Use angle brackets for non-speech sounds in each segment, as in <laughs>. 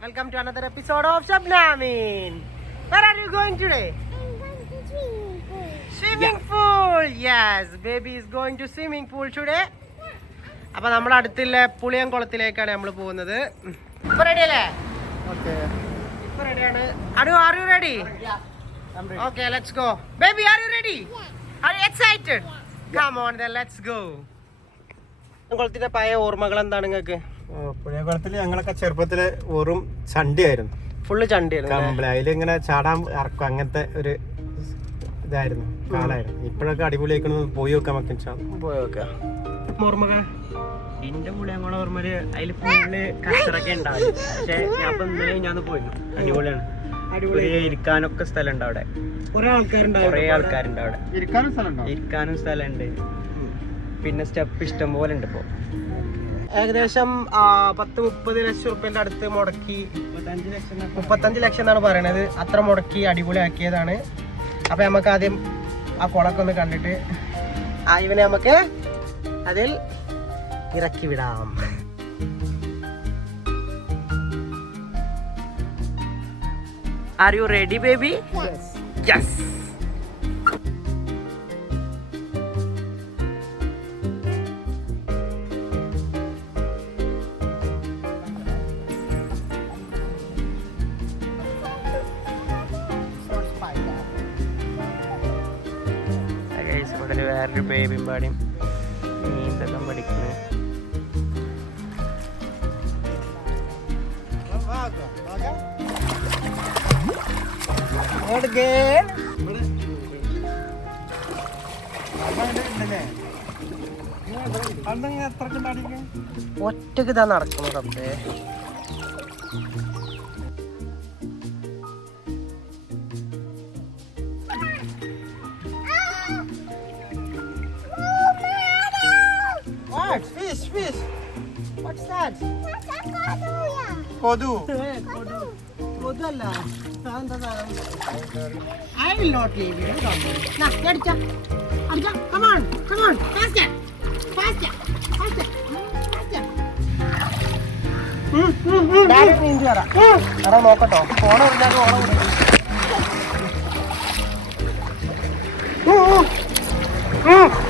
Welcome to another episode of Shabnamin. Where are you going today? Swimming pool yes baby is going to swimming pool today അപ്പൊ നമ്മുടെ അടുത്തുള്ള പുളിയം കുളത്തിലേക്കാണ് നമ്മൾ പോകുന്നത്. ഇപ്പൊ ready അല്ലേ? ഇപ്പൊ റെഡിയാണ് അടു are you ready okay let's go baby are you ready are you excited come on the let's go കുളത്തിന്റെ പഴയ ഓർമ്മകൾ എന്താണ് നിങ്ങൾക്ക്? പുഴയകുളത്തിൽ ഞങ്ങളൊക്കെ ചെറുപ്പത്തിൽ വെറും ചണ്ടിയായിരുന്നു. ഫുള്ള് ചണ്ടിയായിരുന്നു കമ്പല അതിലിങ്ങനെ ചാടാൻ ഇറക്കും. അങ്ങനത്തെ ഒരു ഇതായിരുന്നു കാലായിരുന്നു ഇപ്പോഴൊക്കെ അടിപൊളിയായിക്കണ പോയി നോക്കാം നമുക്ക് ഇൻഷാ അല്ലാ. പോയോക്ക ഓർമ്മകൾ എന്റെ പുളിയങ്കോള ഓർമ്മയിൽ അതിൽ ഫുള്ള് കച്ചറൊക്കെ ഉണ്ടാവും. പക്ഷെ ഞാൻ ഇപ്പൊ ഇന്നലെ ഞാൻ പോയിരുന്നു. അടിപൊളിയാണ്. ഇരിക്കാനൊക്കെ സ്ഥലമുണ്ട് അവിടെ. കുറെ ആൾക്കാരുണ്ട് അവിടെ. ഇരിക്കാനും സ്ഥലമുണ്ട്? പിന്നെ സ്റ്റെപ്പ് ഇഷ്ടം പോലെ ഉണ്ട് ഇപ്പൊ. ഏകദേശം പത്ത് മുപ്പത് ലക്ഷം റുപ്യന്റെ അടുത്ത് മുടക്കി മുപ്പത്തഞ്ച് ലക്ഷം മുപ്പത്തഞ്ച് ലക്ഷം എന്നാണ് പറയണത്. അത്ര മുടക്കി അടിപൊളിയാക്കിയതാണ്. അപ്പൊ നമുക്ക് ആദ്യം ആ കുളമൊക്കെ ഒന്ന് കണ്ടിട്ട് ആ ഇവനെ നമുക്ക് അതിൽ ഇറക്കി വിടാം. Are you ready baby yes വേറൊരു ബേബിയും പാടിയും നീന്തെല്ലാം പഠിക്കുന്നത് ഒറ്റയ്ക്ക് ഇതാ നടക്കുന്നത് റബ്ബേ Fish. What's that? കൊതു will not leave you. Come on. നാ, അടിച്ചാ. അടിച്ചാ. Come on. Come on. Faster. Faster. Faster. Faster. Daddy നീന്തി വരാം. എടാ നോക്കട്ടോ ഫോൺ എറിഞ്ഞാലും ഓണം വിടും. ഉം,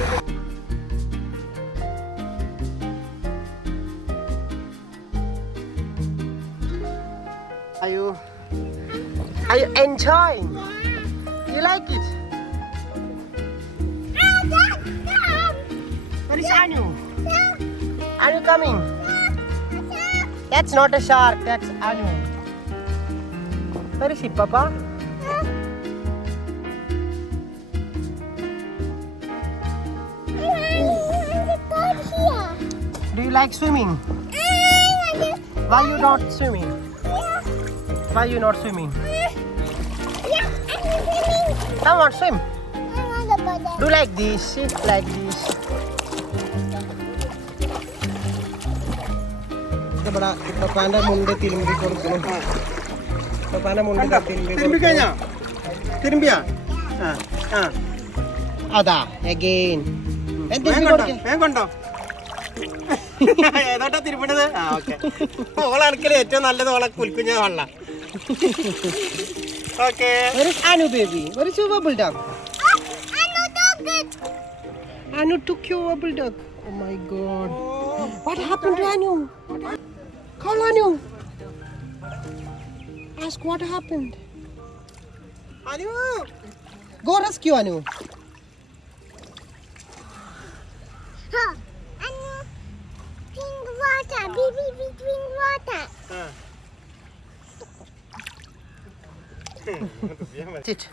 enjoying? You like it? Where is Anu? Anu coming? That's not a shark, that's Anu. Where is he, Papa? Do you like swimming? Why you not swimming? Why you not swimming? Come on, swim. Do like this, see? Like this. ഇവിടെ പപ്പാന്റെ മുണ്ട് തിരുമ്പി കൊടുക്കണം പപ്പാന്റെ മുണ്ട് തിരുമ്പി തിരുമ്പി കഴിഞ്ഞാ? തിരുമ്പിയാ? ആ ആ. അതാ അഗെയിൻ വേഗം കൊണ്ടോ വേഗം കൊണ്ടോ? ഏതോട്ടാ തിരുമ്പണത്? ആ ഓക്കെ. ഓളാണിക്കൽ ഏറ്റവും നല്ലത് ഓളെ കുൽക്കുഞ്ഞ വെള്ള. Okay. Where is Anu baby? Where is your bubble duck? Oh, Anu dog. Anu took your bubble duck. Oh my god. Oh, what happened to Anu? Call Anu. Ask what happened. Anu. Go rescue Anu. Huh. Anu, drink water. Baby, drink water. Huh. <laughs> Sit.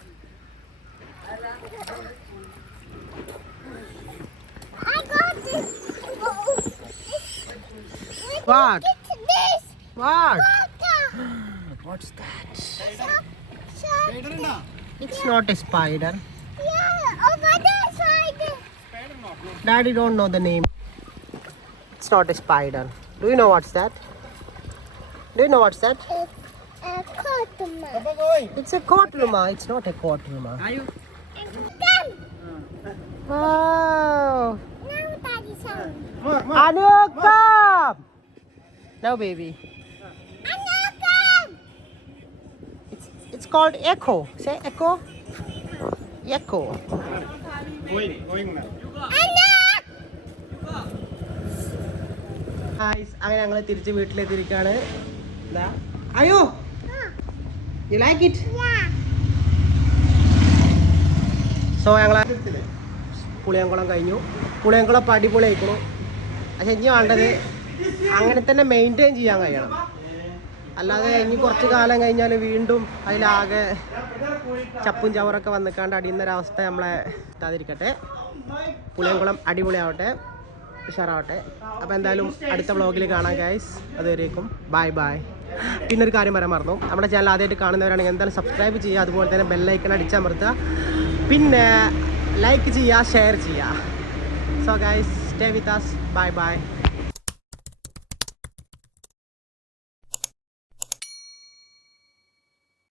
What? What? What's that? It's not a spider. Daddy don't know the name. It's not a spider. Do you know what's that? Do you know what's that? It's a kotluma. It's not a kotluma. Wow. Anu, come. Now, baby. It's cold echo say echo echo guys അങ്ങനെ ഞങ്ങൾ തിരിച്ച് വീട്ടിലെത്തിയിരിക്കുകയാണ് ദാ. അയ്യോ you like it so ഞങ്ങൾ പുളിയംകുളം കഴിഞ്ഞു. പുളിയംകുളം ഇപ്പം അടിപൊളി ആയിക്കണു പക്ഷെ ഇനി വേണ്ടത് അങ്ങനെ തന്നെ മെയിന്റെയിൻ ചെയ്യാൻ കഴിയണം. അല്ലാതെ ഇനി കുറച്ച് കാലം കഴിഞ്ഞാൽ വീണ്ടും അതിലാകെ ചപ്പും ചവറൊക്കെ വന്നിക്കാണ്ട് അടിയുന്നൊരവസ്ഥ നമ്മളെ എത്താതിരിക്കട്ടെ പുളിയംകുളം അടിപൊളിയാവട്ടെ. ഉഷാറാവട്ടെ. അപ്പോൾ എന്തായാലും അടുത്ത വ്ളോഗിൽ കാണാം ഗൈസ് അതുവരേക്കും. ബൈ ബൈ പിന്നെ ഒരു കാര്യം പറയാൻ മറന്നു. നമ്മുടെ ചാനൽ ആദ്യമായിട്ട് കാണുന്നവരാണെങ്കിൽ എന്തായാലും സബ്സ്ക്രൈബ് ചെയ്യുക അതുപോലെ തന്നെ ബെല്ലൈക്കൺ അടിച്ചമർത്തുക പിന്നെ ലൈക്ക് ചെയ്യുക ഷെയർ ചെയ്യുക. So guys stay with us bye bye